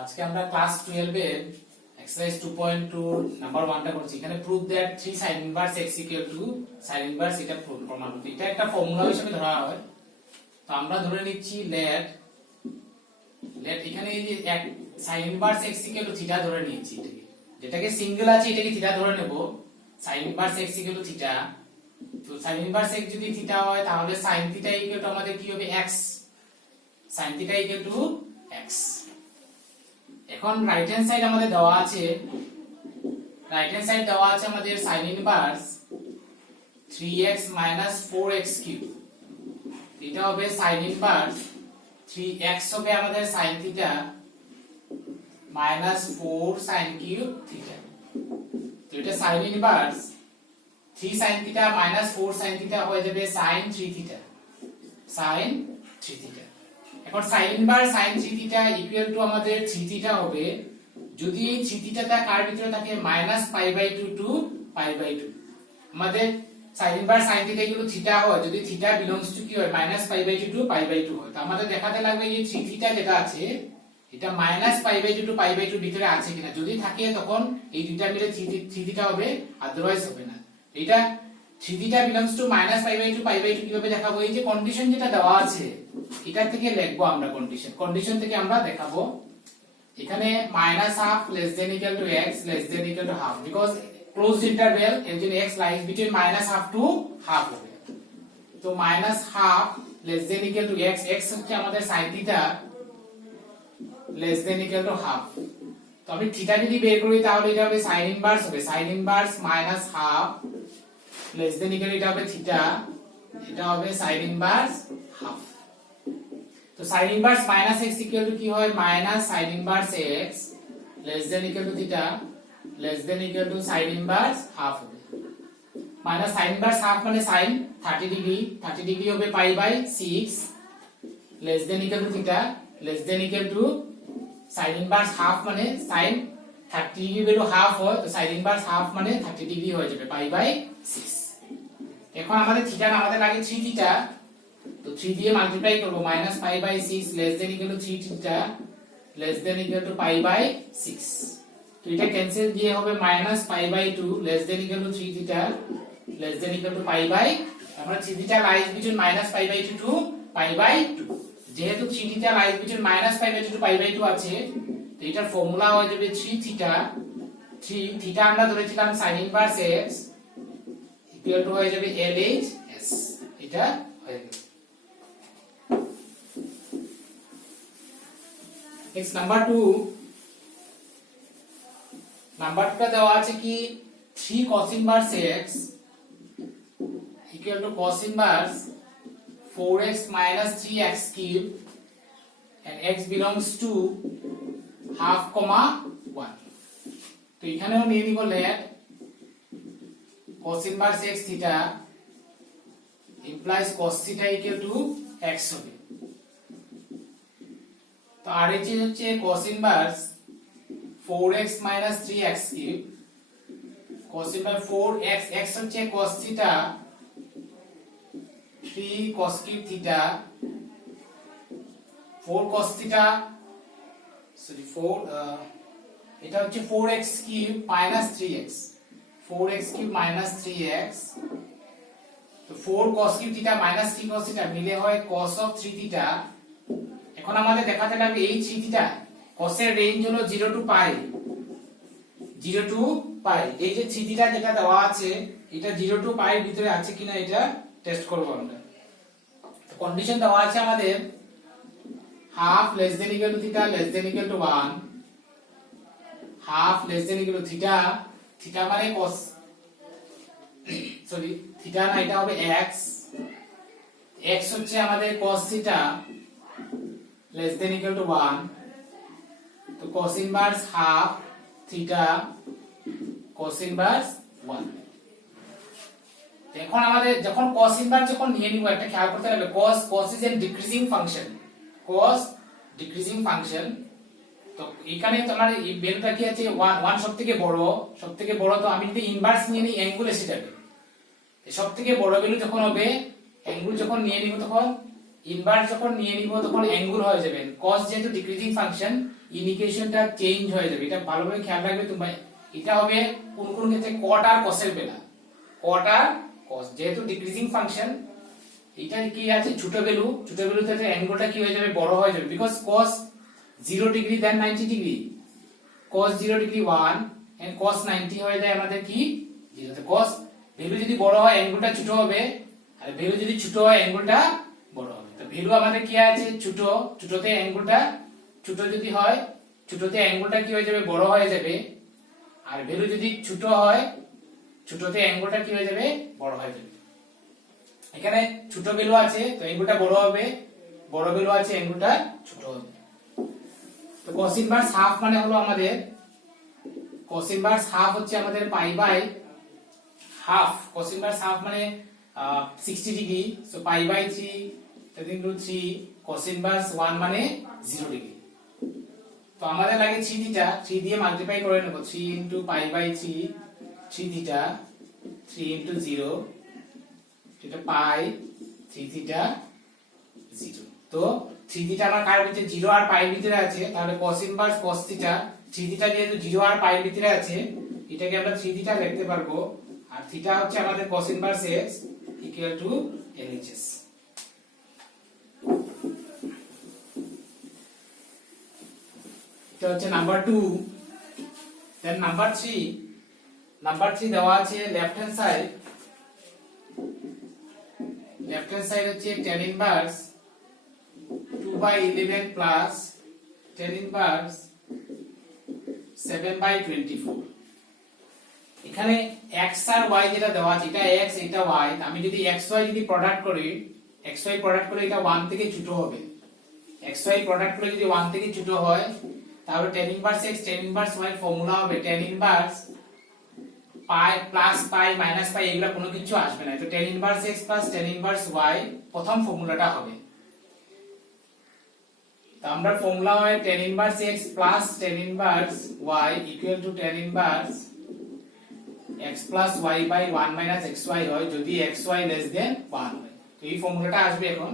আজকে আমরা ক্লাস 12 এর এক্সারসাইজ 2.2 নাম্বার 1টা করছি। এখানে prove that 3 sin inverse x sin inverse এটা প্রমাণ করতে। এটা একটা ফর্মুলা হিসেবে ধরা হয়। তো আমরা ধরে নিচ্ছি লেট এখানে এই যে sin inverse x থিটা ধরে নিয়েছি এটাকে। যেটাকে সিঙ্গেল আছে এটাকে থিটা ধরে নেব। sin inverse x theta. তো sin inverse x যদি থিটা হয় তাহলে sin থিটা আমাদের কি হবে x। sin theta x। এখন রাইট হ্যান্ড সাইড আমাদের দেওয়া আছে আমাদের sin inverse 3x 4x cube. এটা হবে sin ইনভার্স 3x হবে আমাদের sin theta 4 sin cube theta. তো এটা sin inverse 3 sin theta 4 sin theta হয়ে যাবে sin 3 থিটা। এখন sin inverse sin 3 theta equal to আমাদের 3 থিটা হবে যদি এই 3 থিটাটা কার ভিতরে থাকে -π/2 টু π/2। আমাদের sin ইনভার্স sin থিটা এগুলো থিটা হয় যদি থিটা বিলংস টু কি হয় -π/2 টু π/2 হয়। তো আমাদের দেখাতে লাগবে এই 3 থিটা যেটা আছে এটা -π/2 টু π/2 ভিতরে আছে কিনা। যদি থাকে তখন এই দুইটা মিলে 3 থিটা হবে, আদারওয়াইজ হবে না। এটা 3 থিটা বিলংস টু -π/2 π/2 কিভাবে দেখাবো? এই যে কন্ডিশন যেটা দেওয়া আছে এটা থেকে লিখবো আমরা। কন্ডিশন থেকে আমরা দেখাবো এখানে -half less than equal to x less than equal to half because closed interval এর জন্য x lies between -half to half হবে। তো -half less than equal to x হচ্ছে আমাদের sin theta less than equal to half। তো আমি theta যদি বের করি তাহলে এটা হবে sin ইনভার্স হবে sin inverse -half less than equal এটা হবে থিটা, এটা হবে sin ইনভার্স half। তো sin inverse -x equal to কি হয় sin inverse x less than equal to theta less than equal to sin inverse half হবে। sin inverse half মানে sin 30 degree হবে π/6 less than equal to theta less than equal to sin inverse half মানে sin 30 degree value half হয়। তো sin inverse half মানে 30 degree হয়ে যাবে π/6। এখন আমাদের থিটা না আমাদের লাগে 3 থিটা। তো 3 দিয়ে মাল্টিপ্লাই করব -π/6 less than equal to 3 theta less than equal to π/6। তো এটা ক্যান্সেল দিয়ে হবে -π/2 less than equal to 3 theta less than equal to π/, আমরা 3 থিটা লাইজ বিটুইন -π/2 টু π/2। যেহেতু 3 থিটা লাইজ বিটুইন -π/2 টু π/2 আছে তো এটার ফর্মুলা হয়ে যাবে 3 থিটা আমরা ধরেছিলাম sin inverse x equal to হয়ে যাবে LHS। এটা হয়ে গেল। নেক্সট নাম্বার 2 দেওয়া আছে কি 3 cos inverse x equal to cos inverse 4x 3x cube and x belongs to half, 1। তো এখানেও নিয়ে নিব late cos inverse x theta implies cos theta equal to x হবে। তো আর এই যে হচ্ছে cos inverse 4x 3x cube cos inverse 4x x হচ্ছে cos theta 3 cos cube theta 4 cos theta sorry 4 এটা হচ্ছে 4x cube 3x 4x cube 3x। তো 4 cos cube theta 3 cos theta মিলে হয় cos of 3 theta। এখন আমাদের দেখাতে লাগবে এই 3 থিটা cos এর রেঞ্জ হলো 0 টু π এই যে 3 থিটা যেটা দেওয়া আছে এটা 0 টু π এর ভিতরে আছে কিনা এটা টেস্ট করব আমরা। তো কন্ডিশন দেওয়া আছে আমাদের half less than equal to theta less than equal to 1 half less than equal to theta মানে cos সরি থিটা না এটা হবে x হচ্ছে আমাদের cos theta less than equal to 1। তো cos inverse half theta cos inverse 1। এখন আমাদের যখন cos inverse যখন নিয়ে নিব একটা খেয়াল করতে হবে cos is a decreasing function। তো এখানে তোমার এই ভ্যালুটা কি আছে 1 সবথেকে বড়। তো আমি যদি ইনভার্স নিয়ে নিই অ্যাঙ্গেল এসে যাবে। সবথেকে বড় ভ্যালু যখন হবে অ্যাঙ্গেল যখন নিয়ে নিব তখন ইনভার্স যখন নিয়ে নিব তখন অ্যাঙ্গেল হয়ে যাবে। cos যেহেতু ডিক্রিজিং ফাংশন ইকুয়েশনটা চেঞ্জ হয়ে যাবে, এটা ভালোভাবে খেয়াল রাখবে তোমরা। এটা হবে কোন কোন ক্ষেত্রে কট আর কসের বেলা, কট আর কস যেহেতু ডিক্রিজিং ফাংশন, এটা কি আছে ছোট ভ্যালুতে অ্যাঙ্গেলটা কি হয়ে যাবে, বড় হয়ে যাবে, because cos 0 degree then 90 degree, cos 0 degree 1 and cos 90 হয়ে যায় আমাদের কি 0। তো cos ভ্যালু যদি বড় হয় অ্যাঙ্গেলটা ছোট হবে, আর ভ্যালু যদি ছোট হয় অ্যাঙ্গেলটা বড় হবে। তো ভ্যালু আমাদের কি আছে ছোটতে অ্যাঙ্গেলটা ছোট যদি হয়, ছোটতে অ্যাঙ্গেলটা কি হয়ে যাবে, বড় হয়ে যাবে। আর ভ্যালু যদি ছোট হয়, ছোটতে অ্যাঙ্গেলটা কি হয়ে যাবে, বড় হয়ে যাবে। এখানে ছোট ভ্যালু আছে তো অ্যাঙ্গেলটা বড় হবে, বড় ভ্যালু আছে অ্যাঙ্গেলটা ছোট হবে। তো cos ইনভার্স হাফ মানে হলো আমাদের, cos ইনভার্স হাফ হচ্ছে আমাদের pi by half. cos inverse half মানে 60 degree, so pi by 3 that into 3 cos inverse 1 মানে 0 ডিগ্রি। তো আমাদের লাগে 3 থিটা, 3 দিয়ে মাল্টিপ্লাই করে নেব, 3 into pi by 3 3 theta, 3 into 0 এটা পাই 3 থিটা 0। তো 3 থিটা আমার কার ভিতরে 0 আর পাই এর ভিতরে আছে, তাহলে cos inverse cos theta, 3 theta যেহেতু 0 আর পাই এর ভিতরে আছে, এটাকে আমরা 3 থিটা লিখতে পারবো। আর থিটা হচ্ছে আমাদের cos inverse x equal to LHS। এটা হচ্ছে নাম্বার 2। দেন নাম্বার 3 দেওয়া আছে left hand side, left hand side হচ্ছে tan inverse 2/11 plus tan inverse 7/24। এখানে x আর y যেটা দেওয়া আছে, এটা x এটা y, আমি যদি xy যদি প্রোডাক্ট করি, xy প্রোডাক্ট করে এটা 1 থেকে ছোট হবে, xy প্রোডাক্ট করে যদি 1 থেকে ছোট হয়, তাহলে tan inverse x tan inverse y formula হবে tan inverse pi plus pi minus pi, এগুলা কোনো কিছু আসবে না। তো tan inverse x plus tan inverse y প্রথম ফর্মুলাটা হবে। তো আমরা ফর্মুলা হয় tan inverse x plus tan inverse y equal to tan inverse x plus y by 1 minus xy হয় যদি xy লেস দেন 1 হয়। তো এই ফর্মুলাটা আসবে এখন।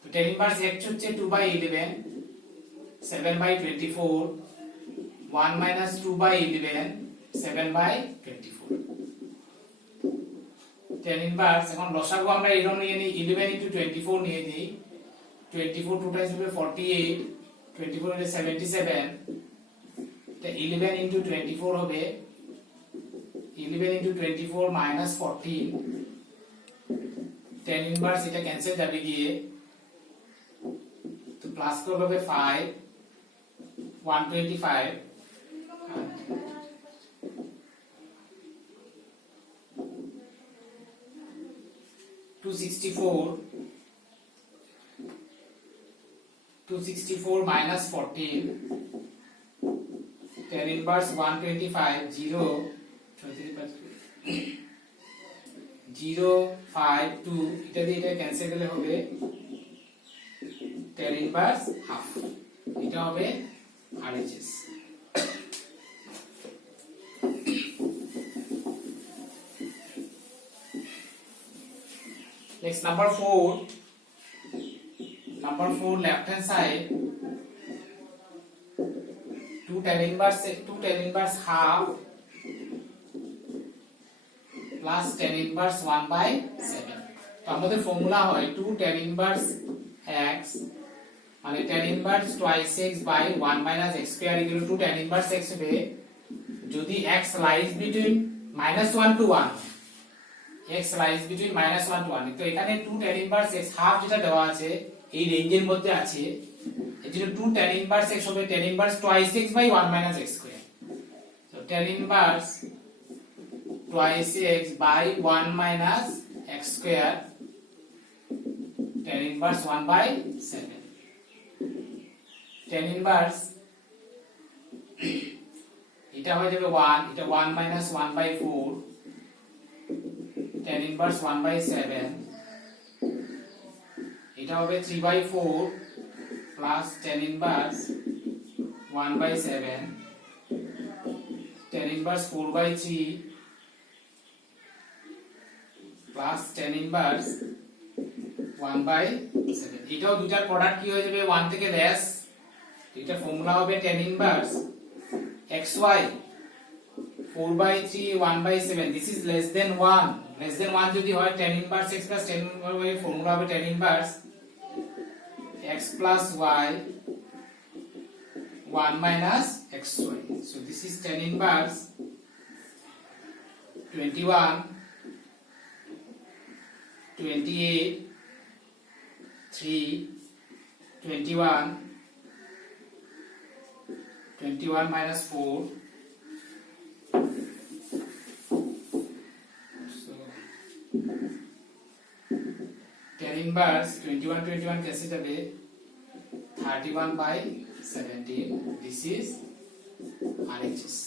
তো tan ইনভার্স x হচ্ছে 2/11 7/24 1 মাইনাস 2/11 7/24। tan ইনভার্স এখন লসাগু আমরা এরকম নিয়ে নিই, 11 into 24 নিয়ে দিই, 24 2 times হবে 48, 24 হলে 77, তো 11 into 24 হবে 11 into 24 minus 14, tan ইনভার্স এটা ক্যান্সেল যাবে গিয়ে, তো প্লাস করলে হবে 5 125 264 minus 14 tan inverse 125 0 052 এটা দিয়ে এটা ক্যান্সেল করলে হবে tan inverse half, এটা হবে RHS। Next number 4 left hand side 2 tan inverse half plus tan inverse 1/7। তো আমাদের ফর্মুলা হয় 2 tan inverse x মানে tan inverse twice x by 1 minus x square equal to tan inverse x হবে যদি x lies between -1 to 1, x lies between -1 to 1। তো এখানে 2 tan inverse x half যেটা দেওয়া আছে এই রেঞ্জের মধ্যে আছে, এজন্য 2 tan inverse x হবে tan inverse twice x by 1 minus x square। so tan inverse twice x by 1 minus x square tan inverse 1/7। tan inverse এটা হয়ে যাবে 1, এটা 1 minus 1/4 tan inverse 1/7, এটা হবে 3/4 plus tan inverse 1/7 tan inverse 4/3 plus tan inverse 1/7। এটাও দুটার product কি হয়ে যাবে 1 থেকে লেস, এটা ফর্মুলা হবে tan inverse xy 4/3 1/7 this is less than 1 যদি হয় tan inverse x plus tan y formula হবে tan inverse x plus y 1 minus xy so this is tan inverse 21 28 3 21 21 minus 4 so tan inverse 21 21 कैसे जाबे 31/17 this is RHS